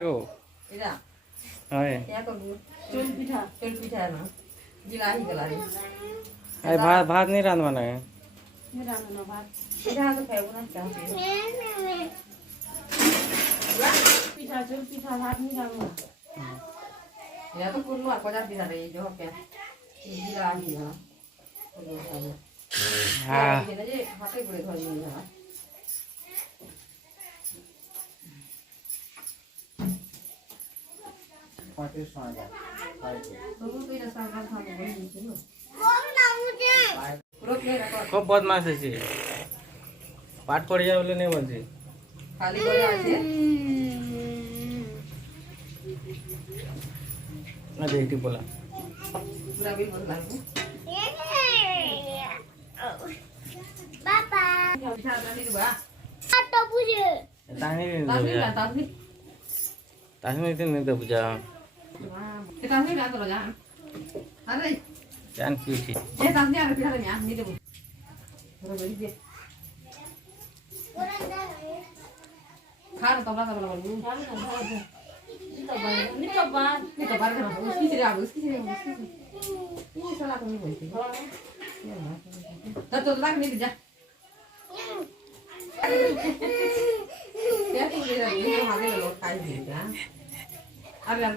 ও এটা হয় এত চুল পিঠা না বিলাহি গলারে আই ভাত ভাত नहीं रांधवा है এটা তো খাবো না চা এটা তো কোন আর কজার পিঠা রে যে হবে বিলাহি না হ্যাঁ এটা যে হাতে করে ধরে নিয়ে যাওয়া খুব বদমাশ আছে পাঠ পড়ে যাবে বলে नहीं বলছি খালি করে আছে না দেখি বলা পুরা বিল বল লাগবে Papa, পিঠা জানি দিবা atau punya. তাহলে তাহলে না তাহলে তাহলে नहीं तो बुझा kita ni nak terus jangan ada जान क्यों थी tadi ada piala ni ni deh terus beri dia खाना तबला तबला बोलूं ni kabar kan उसकी चीज़ ini salah kami बोलते तो लग नहीं जा क्या तुम ये आगे लोग खाई दिया अरे यार